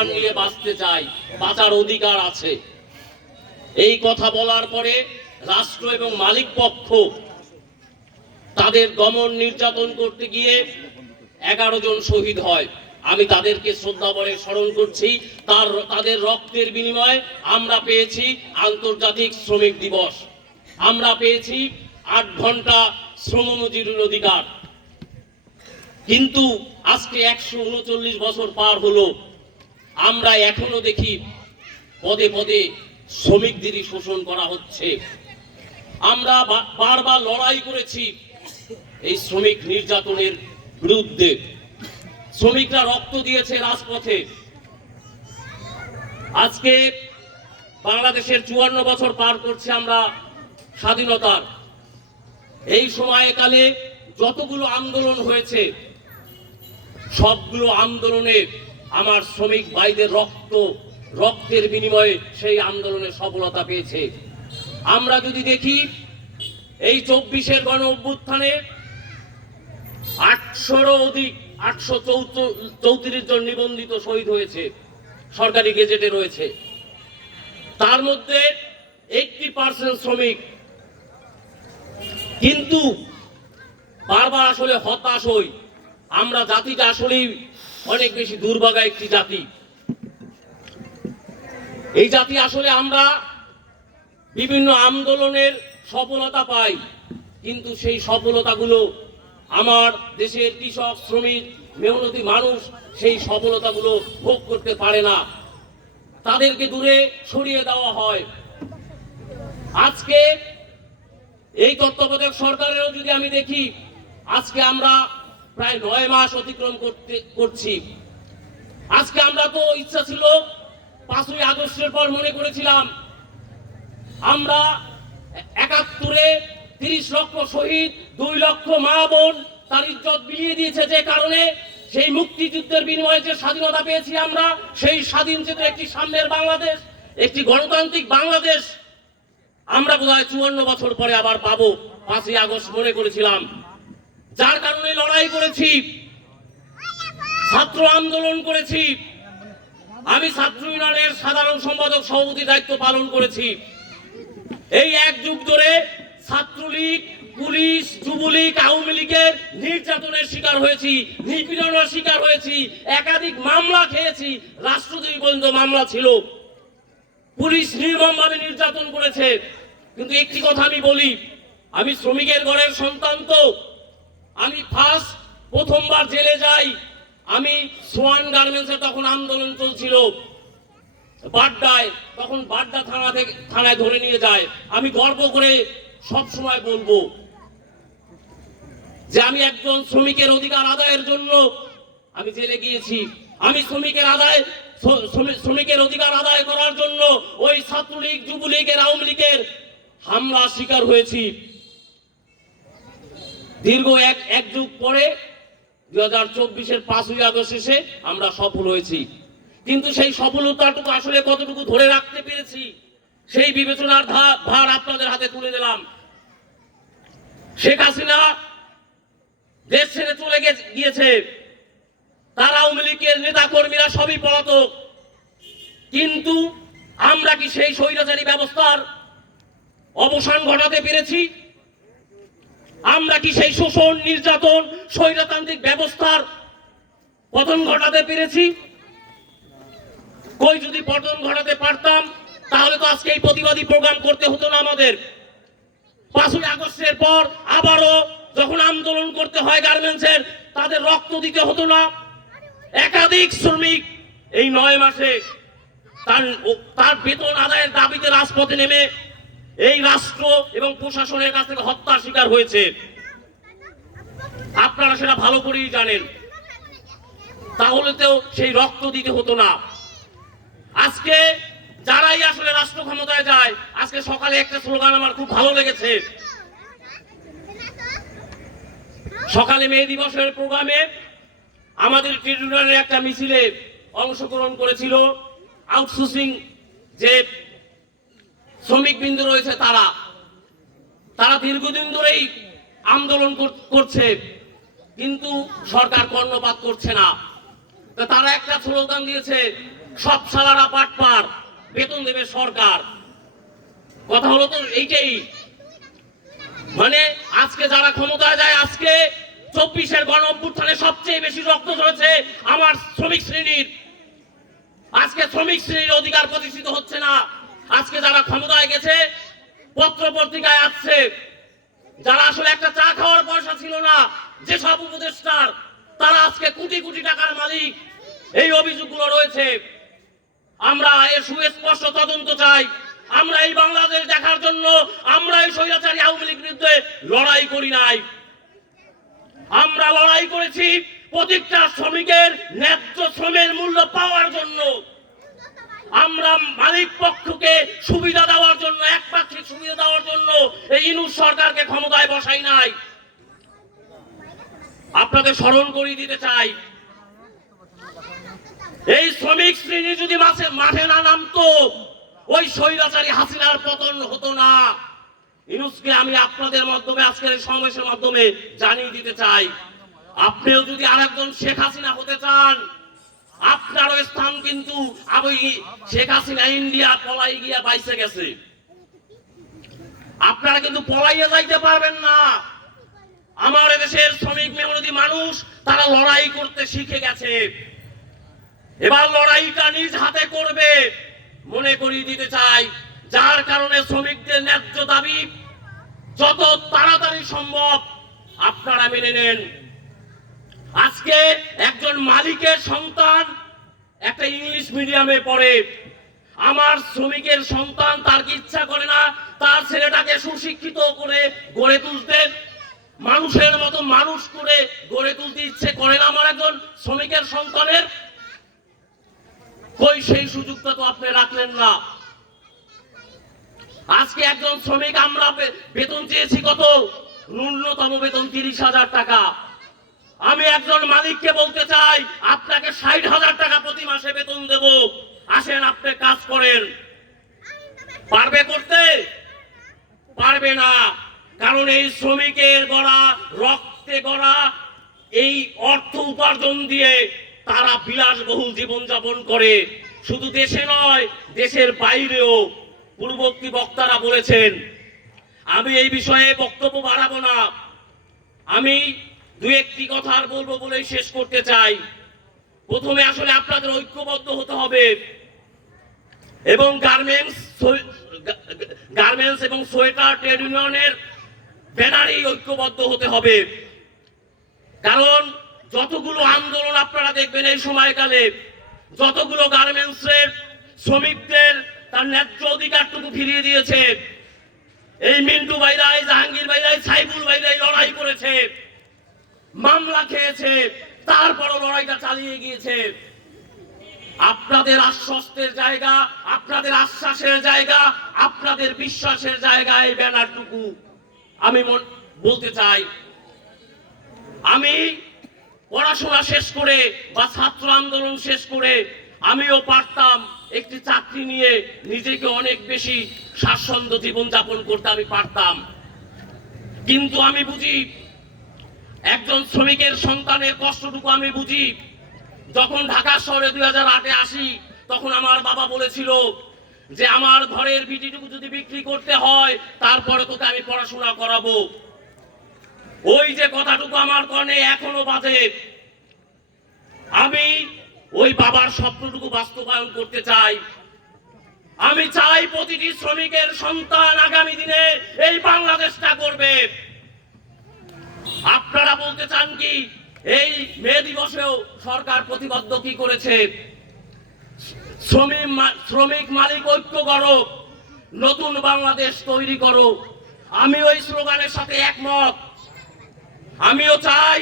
সম্মান নিয়ে বাঁচতে চাই বাঁচার অধিকার আছে। এই কথা বলার পরে রাষ্ট্র এবং মালিক পক্ষ তাদের দমন নির্যাতন করতে গিয়ে এগারো জন শহীদ হয়। আমি তাদেরকে শ্রদ্ধা বলে স্মরণ করছি, তার তাদের রক্তের বিনিময়ে আমরা পেয়েছি আন্তর্জাতিক শ্রমিক দিবস। আমরা পেয়েছি আট ঘণ্টা শ্রমমজুরির অধিকার। কিন্তু আজকে একশো উনচল্লিশ বছর পার হলো আমরা এখনও দেখি পদে পদে শ্রমিকদেরই শোষণ করা হচ্ছে। আমরা বারবার লড়াই করেছি এই শ্রমিক নির্যাতনের বিরুদ্ধে। শ্রমিকরা রক্ত দিয়েছে রাজপথে। আজকে বাংলাদেশের চুয়ান্ন বছর পার করছে আমরা স্বাধীনতার। এই সময়কালে যতগুলো আন্দোলন হয়েছে, সবগুলো আন্দোলনে আমার শ্রমিক ভাইদের রক্ত, রক্তের বিনিময়ে সেই আন্দোলনে সফলতা পেয়েছে। আমরা যদি দেখি, এই চব্বিশের গণ অভ্যুত্থানে আটশোরও অধিক, আটশো চৌত্রিশ জন নিবন্ধিত শহীদ হয়েছে, সরকারি গেজেটে রয়েছে। তার মধ্যে এইটটি পার্সেন্ট শ্রমিক। কিন্তু বারবার আসলে হতাশ হই। আমরা জাতিটা আসলেই অনেক বেশি দুর্ভাগা একটি জাতি। এই জাতি আসলে আমরা বিভিন্ন আন্দোলনের সফলতা পাই, কিন্তু সেই সফলতাগুলো আমার দেশের কৃষক, শ্রমিক, মেহনতি মানুষ সেই সফলতাগুলো ভোগ করতে পারে না। তাদেরকে দূরে সরিয়ে দেওয়া হয়। আজকে এই তত্ত্বাবধায়ক সরকারেরও যদি আমি দেখি, আজকে আমরা প্রায় নয় মাস অতিক্রম করতে, করছি। আজকে আমরা তো ইচ্ছা ছিল, পাঁচই আগস্টের পর মনে করেছিলাম, আমরা একাত্তরে তিরিশ লক্ষ শহীদ, দুই লক্ষ মা বোন, তার ইজ্জত বিলিয়ে দিয়েছে যে কারণে সেই মুক্তিযুদ্ধের বিনিময়ে যে স্বাধীনতা পেয়েছি আমরা, সেই স্বাধীন চেতনা একটি সামনের বাংলাদেশ, একটি গণতান্ত্রিক বাংলাদেশ, আমরা বোধহয় চুয়ান্ন বছর পরে আবার পাবো, পাঁচই আগস্ট মনে করেছিলাম। যার কারণে লড়াই করেছি। ছাত্র আন্দোলন করেছি। আমি ছাত্র ইউনিয়নের সাধারণ সম্পাদক সভাপতি দায়িত্ব পালন করেছি। এই এক যুগ ধরে ছাত্রলীগ, পুলিশ, যুবলীগ, আওয়ামী লীগের নির্যাতনের শিকার হয়েছি, নিপীড়নের শিকার হয়েছি, একাধিক মামলা খেয়েছি রাষ্ট্রদ্রোহী পর্যন্ত মামলা ছিল। পুলিশ নির্মমভাবে নির্যাতন করেছে। কিন্তু একটি কথা আমি বলি, আমি শ্রমিকের ঘরের সন্তান তো। আমি ফার্স্ট প্রথমবার জেলে যাই। আমি সোয়ান গার্মেন্টসে তখন আন্দোলন চলছিল। বাড্ডায়, তখন বাড্ডা থানা থেকে থানায় ধরে নিয়ে যায়। আমি গর্ব করে সব সময় বলব যে আমি একজন শ্রমিকের অধিকার আদায়ের জন্য আমি জেলে গিয়েছি। আমি শ্রমিকের আদায় শ্রমিকের অধিকার আদায় করার জন্য ওই ছাত্রলীগ, যুবলীগের, আওয়ামী লীগের হামলা শিকার হয়েছি। দীর্ঘ এক এক যুগ পরে দুই হাজার চব্বিশের পাঁচই আগস্ট এসে আমরা সফল হয়েছি। কিন্তু সেই সফলতাটুকু আসলে কতটুকু ধরে রাখতে পেরেছি, সেই বিবেচনার ভার আপনাদের হাতে তুলে দিলাম। শেখ হাসিনা দেশ ছেড়ে চলে গিয়েছে। তার আওয়ামী লীগের নেতা কর্মীরা সবই পলাতক। কিন্তু আমরা কি সেই স্বৈরাচারী ব্যবস্থার অবসান ঘটাতে পেরেছি? আমরা কি সেই শোষণ, নির্যাতন, স্বৈরতান্ত্রিক ব্যবস্থার পতন ঘটাতে পেরেছি? কই যদি পতন ঘটাতে পারতাম, তাহলে তো আজকে এই প্রতিবাদী প্রোগ্রাম করতে হতো না আমাদের। পাঁচই আগস্টের পর আবারও যখন আন্দোলন করতে হয় গার্মেন্টসের, তাদের রক্ত দিতে হতো না। একাধিক শ্রমিক এই নয় মাসে তার তার বেতন আদায়ের দাবিতে রাজপথে নেমে এই রাষ্ট্র এবং প্রশাসনের কাছ থেকে হত্যার শিকার হয়েছে। আপনারা সেটা ভালো করেই জানেন। তাহলে তো সেই রক্ত দিতে হতো না। আজকে যারাই আসলে রাষ্ট্র ক্ষমতায় যায়, আজকে সকালে একটা স্লোগান আমার খুব ভালো লেগেছে। সকালে মে দিবসের প্রোগ্রামে আমাদের ট্রিবিউনালের একটা মিছিলে অংশগ্রহণ করেছিল আউটসোর্সিং যে শ্রমিক বিন্দু রয়েছে তারা। তারা দীর্ঘদিন ধরেই আন্দোলন কর- করছে। কিন্তু সরকার কর্ণপাত করছে না। তো তারা একটা স্লোগান দিয়েছে, সব সালারা পাটপার বেতন দেবে সরকার। কথা হলো তো এইটাই। মানে আজকে যারা ক্ষমতায় যায়, আজকে চব্বিশের গণ অভ্যুত্থানে সবচেয়ে বেশি রক্ত ঝরেছে আমার শ্রমিক শ্রেণির। আজকে শ্রমিক শ্রেণির অধিকার প্রতিষ্ঠিত হচ্ছে না। আজকে যারা ক্ষমতায় গেছে, পত্র পত্রিকায় আসছে, যারা আসলে একটা চা খাওয়ার পয়সা ছিল না যেসব উপদেষ্টার, তারা আজকে কোটি কোটি টাকার মালিক। এই অভিযোগগুলো রয়েছে। আমরা এর সুস্পষ্ট তদন্ত চাই। আমরা এই বাংলাদেশ দেখার জন্য, আমরা এই স্বৈরাচারী আওয়ামী লীগের বিরুদ্ধে লড়াই করি নাই। আমরা লড়াই করেছি প্রতিটা শ্রমিকের ন্যায্য শ্রমের মূল্য পাওয়ার জন্য। আমরা মালিক পক্ষকে সুবিধা দেওয়ার জন্য একপাক্ষিক সুবিধা দেওয়ার জন্য এই ইনুস সরকারকে ক্ষমতায় বসাই নাই। আপনাদের স্মরণ করিয়ে দিতে চাই। এই শ্রমিক শ্রেণি যদি মাসে মাঠে না নামতো, ওই স্বৈরাচারী হাসিনার পতন হতো না। ইনুসকে আমি আপনাদের মাধ্যমে, আজকের এই সমাবেশের মাধ্যমে জানিয়ে দিতে চাই। আপনিও যদি আর একজন শেখ হাসিনা হতে চান, আপনারও স্থান কিন্তু আমি শেখ হাসিনা ইন্ডিয়া পলাই গিয়া বাইসে গেছে। আপনারা কিন্তু পলাইয়া যাইতে পারবেন না। আমার দেশের শ্রমিক মেহনতি মানুষ, তারা লড়াই করতে শিখে গেছে। এবার লড়াইটা নিজ হাতে করবে, মনে করিয়ে দিতে চাই, যার কারণে শ্রমিকদের ন্যায্য দাবি যত তাড়াতাড়ি সম্ভব আপনারা মেনে নেন। আজকে একজন মালিকের সন্তান একটা ইংলিশ মিডিয়ামে পড়ে। আমার শ্রমিকের সন্তান তার ইচ্ছা করে না, তার ছেলেটাকে সুশিক্ষিত করে গড়ে তুলতে। মানুষের মতো মানুষ করে গড়ে তুলতে ইচ্ছে করে না আমার একজন শ্রমিকের সন্তানের? কই সেই সুযোগটা তো আপনি রাখলেন না। আজকে একজন শ্রমিক আমরা বেতন চেয়েছি কত? ন্যূনতম বেতন তিরিশ হাজার টাকা। আমি একজন মালিককে বলতে চাই, আপনাকে ষাট হাজার টাকা প্রতি মাসে বেতন দেব। আসেন, আপনি কাজ করেন। পারবে করতে? পারবে না। কারণ এই শ্রমিকের গড়া, রক্তে গড়া, এই অর্থ উপার্জন দিয়ে তারা বিলাসবহুল জীবনযাপন করে। শুধু দেশে নয়, দেশের বাইরেও। পূর্ববর্তী বক্তারা বলেছেন, আমি এই বিষয়ে বক্তব্য বাড়াবো না। আমি দু একটি কথা আর বলব বলেই শেষ করতে চাই। প্রথমে আসলে আপনাদের ঐক্যবদ্ধ হতে হবে। এবং গার্মেন্টস গার্মেন্টস এবং সোয়েটার ট্রেড ইউনিয়নের ব্যানারেই ঐক্যবদ্ধ হতে হবে। কারণ যতগুলো আন্দোলন আপনারা দেখবেন এই সময়কালে, যতগুলো গার্মেন্টসের শ্রমিকদের তার ন্যায্য অধিকারটুকু ফিরিয়ে দিয়েছে, এই মিন্টু ভাইরাই, জাহাঙ্গীর ভাইরাই সাইবুল ভাইরাই লড়াই করেছে, মামলা খেয়েছে, তারপরও লড়াইটা চালিয়ে গিয়েছে। আপনাদের আশ্বস্তের জায়গা, আপনাদের আশ্বাসের জায়গা, আপনাদের বিশ্বাসের জায়গা এই ব্যানারটুকু। আমি বলতে চাই, আমি পড়াশোনা শেষ করে বা ছাত্র আন্দোলন শেষ করে আমিও পারতাম একটি চাকরি নিয়ে নিজেকে অনেক বেশি স্বাচ্ছন্দ্য জীবন যাপন করতে আমি পারতাম। কিন্তু আমি বুঝি, একজন শ্রমিকের সন্তানের কষ্টটুকু আমি বুঝি। যখন ঢাকা শহরে দুই হাজার আটে আসি, তখন আমার বাবা বলেছিল যে আমার ঘরের বিটিটুকু যদি বিক্রি করতে হয়, তারপরে তোকে আমি পড়াশোনা করাবো। ওই যে কথাটুকু আমার কর্ণে এখনও বাজে। আমি ওই বাবার স্বপ্নটুকু বাস্তবায়ন করতে চাই। আমি চাই প্রতিটি শ্রমিকের সন্তান আগামী দিনে এই বাংলাদেশটা করবে। আপনারা বলতে চান কি, এই মে দিবসেও সরকার প্রতিবদ্ধ কি করেছে? শ্রমিক শ্রমিক মালিক ঐক্য করো। নতুন বাংলাদেশ তৈরি করো। আমি ওই স্লোগানের সাথে একমত। আমিও চাই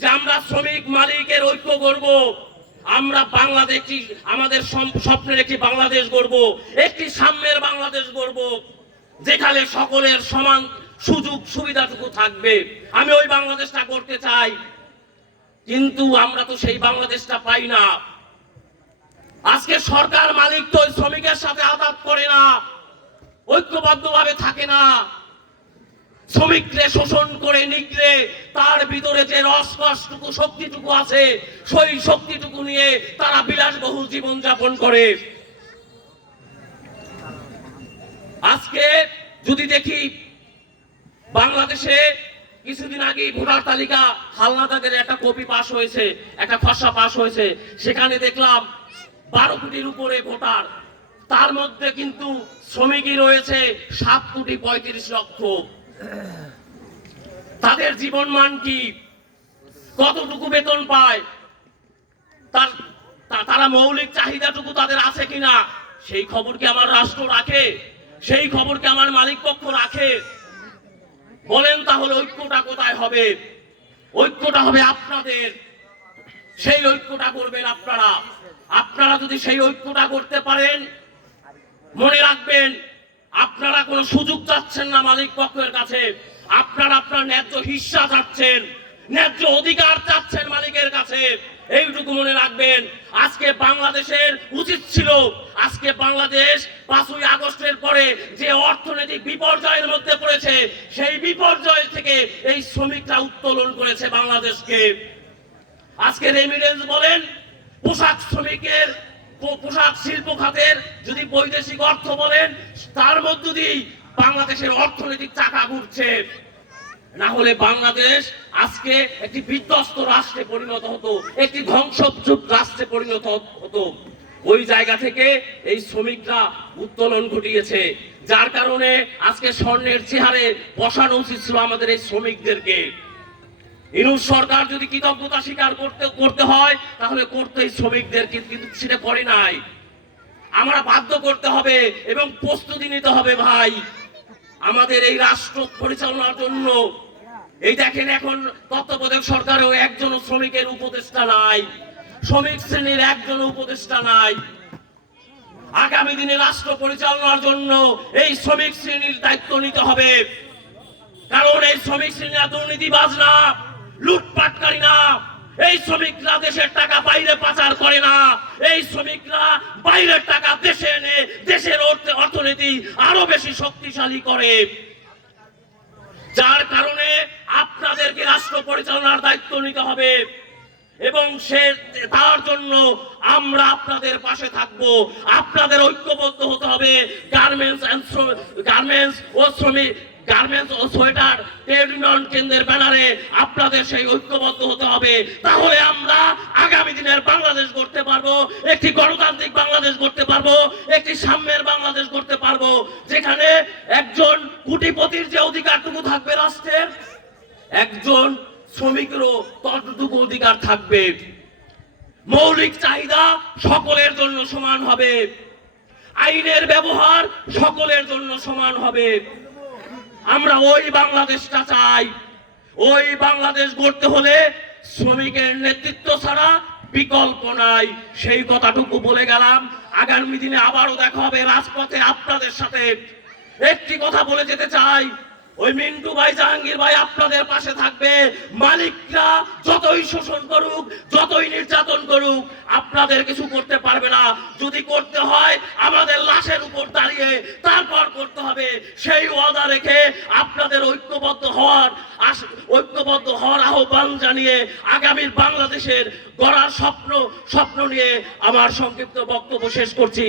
যে আমরা শ্রমিক মালিকের ঐক্য করব আমরা বাংলাদেশি আমাদের স্বপ্নের একটি বাংলাদেশ গড়ব। একটি সাম্যের বাংলাদেশ গড়ব। যেখানে সকলের সমান সুযোগ, সুবিধাটুকু থাকবে। আমি ওই বাংলাদেশটা করতে চাই। কিন্তু আমরা তো সেই বাংলাদেশটা পাই না। আজকে সরকার মালিক তো শ্রমিকের সাথে আঘাত করে না, ঐক্যবদ্ধভাবে থাকে না। শ্রমিকরে শোষণ করে নিগড়ে তার ভিতরে যে রসকসটুকু, শক্তিটুকু আছে, সেই শক্তিটুকু নিয়ে তারা বিলাসবহুল জীবন যাপন করে। আজকে যদি দেখি বাংলাদেশে কিছুদিন আগে ভোটার তালিকা হালনাদাদের একটা কপি পাস হয়েছে, একটা খসড়া পাস হয়েছে, সেখানে দেখলাম বারো কোটির উপরে ভোটার। তার মধ্যে কিন্তু শ্রমিকই রয়েছে সাত কোটি পঁয়ত্রিশ লক্ষ। তাদের জীবন মান কি? কতটুকু বেতন পায়? তার তারা মৌলিক চাহিদাটুকু তাদের আছে কিনা? সেই খবর কি আমার রাষ্ট্র রাখে? সেই খবর কি আমার মালিক পক্ষ রাখে? বলেন তাহলে ঐক্যটা কোথায় হবে? ঐক্যটা হবে আপনাদের। সেই ঐক্যটা করবেন আপনারা। আপনারা যদি সেই ঐক্যটা করতে পারেন, মনে রাখবেন, আপনারা কোনো সুযোগ চাচ্ছেন না মালিক পক্ষের কাছে। আপনারা আপনার ন্যায্য হিস্সা চাচ্ছেন, ন্যায্য অধিকার চাচ্ছেন মালিকের কাছে। এইটুকু মনে রাখবেন, আজকে বাংলাদেশের উচিত ছিল, আজকে বাংলাদেশ পাঁচই আগস্টের পরে যে অর্থনৈতিক বিপর্যয়ের মধ্যে পড়েছে, সেই বিপর্যয় থেকে এই শ্রমিকরা উত্তোলন করেছে বাংলাদেশকে। আজকে রেমিডেন্স বলেন পোশাক শ্রমিকের পোশাক শিল্প খাতের যদি বৈদেশিক অর্থ বলেন, তার মধ্য দিয়েই বাংলাদেশের অর্থনৈতিক চাকা ঘুরছে। না হলে বাংলাদেশ আজকে একটি বিধ্বস্ত রাষ্ট্রে পরিণত হতো, একটি ধ্বংসযুগ রাষ্ট্রে পরিণত হতো। ওই জায়গা থেকে এই শ্রমিকরা উত্তোলন ঘটিয়েছে, যার কারণে আজকে স্বর্ণের চেহারে বসানো উচিত ছিল আমাদের এই শ্রমিকদেরকে। ইনুস সরকার যদি কৃতজ্ঞতা স্বীকার করতে করতে হয়, তাহলে করতেই শ্রমিকদের কিন্তু সেটা করে নাই। আমরা বাধ্য করতে হবে এবং প্রস্তুতি নিতে হবে ভাই। আমাদের এই রাষ্ট্র পরিচালনার জন্য। এই দেখেন এখন তত্ত্বাবধায়ক সরকারেও একজন শ্রমিকের উপদেষ্টা নাই। শ্রমিক শ্রেণির একজন উপদেষ্টা নাই। আগামী দিনে রাষ্ট্র পরিচালনার জন্য এই শ্রমিক শ্রেণির দায়িত্ব নিতে হবে। কারণ এই শ্রমিক শ্রেণীরা দুর্নীতিবাজ না। লুটপাটকারী না। এই শ্রমিকরা দেশের টাকা বাইরে পাচার করে না। এই শ্রমিকরা বাইরের টাকা দেশে এনে দেশের অর্থনীতি আরও বেশি শক্তিশালী করে। যার কারণে আপনাদেরকে রাষ্ট্র পরিচালনার দায়িত্ব নিতে হবে। এবং সে তার জন্য আমরা আপনাদের পাশে থাকব। আপনাদের ঐক্যবদ্ধ হতে হবে। গার্মেন্টস গার্মেন্টস ও শ্রমিক গার্মেন্টস ও সোয়েটার ট্রেড ইউনিয়ন কেন্দ্রের ব্যানারে আপনাদের সেই ঐক্যবদ্ধ হতে হবে। তাহলে আমরা আগামী দিনের বাংলাদেশ করতে পারব, একটি গণতান্ত্রিক বাংলাদেশ করতে পারব, একটি সাম্যের বাংলাদেশ করতে পারব, যেখানে একজন কোটিপতির যে অধিকারটুকু থাকবে রাষ্ট্রের একজন শ্রমিকেরও ততটুকু অধিকার থাকবে। মৌলিক চাহিদা সকলের জন্য সমান হবে। আইনের ব্যবহার সকলের জন্য সমান হবে। আমরা ওই বাংলাদেশটা চাই। ওই বাংলাদেশ গড়তে হলে শ্রমিকের নেতৃত্ব ছাড়া বিকল্প নাই। সেই কথাটুকু বলে গেলাম। আগামী দিনে আবারও দেখা হবে রাজপথে আপনাদের সাথে। একটি কথা বলে যেতে চাই। ওই মিন্টু ভাই জাহাঙ্গীর ভাই আপনাদের পাশে থাকবে। মালিকরা যতই শোষণ করুক, যতই নির্যাতন করুক, আপনাদের কিছু করতে পারবে না। যদি করতে হয়, আমাদের লাশের উপর দাঁড়িয়ে তারপর করতে হবে। সেই ওয়াদা রেখে আপনাদের ঐক্যবদ্ধ হওয়ার ঐক্যবদ্ধ হওয়ার আহ্বান জানিয়ে আগামীর বাংলাদেশের গড়ার স্বপ্ন স্বপ্ন নিয়ে আমার সংক্ষিপ্ত বক্তব্য শেষ করছি।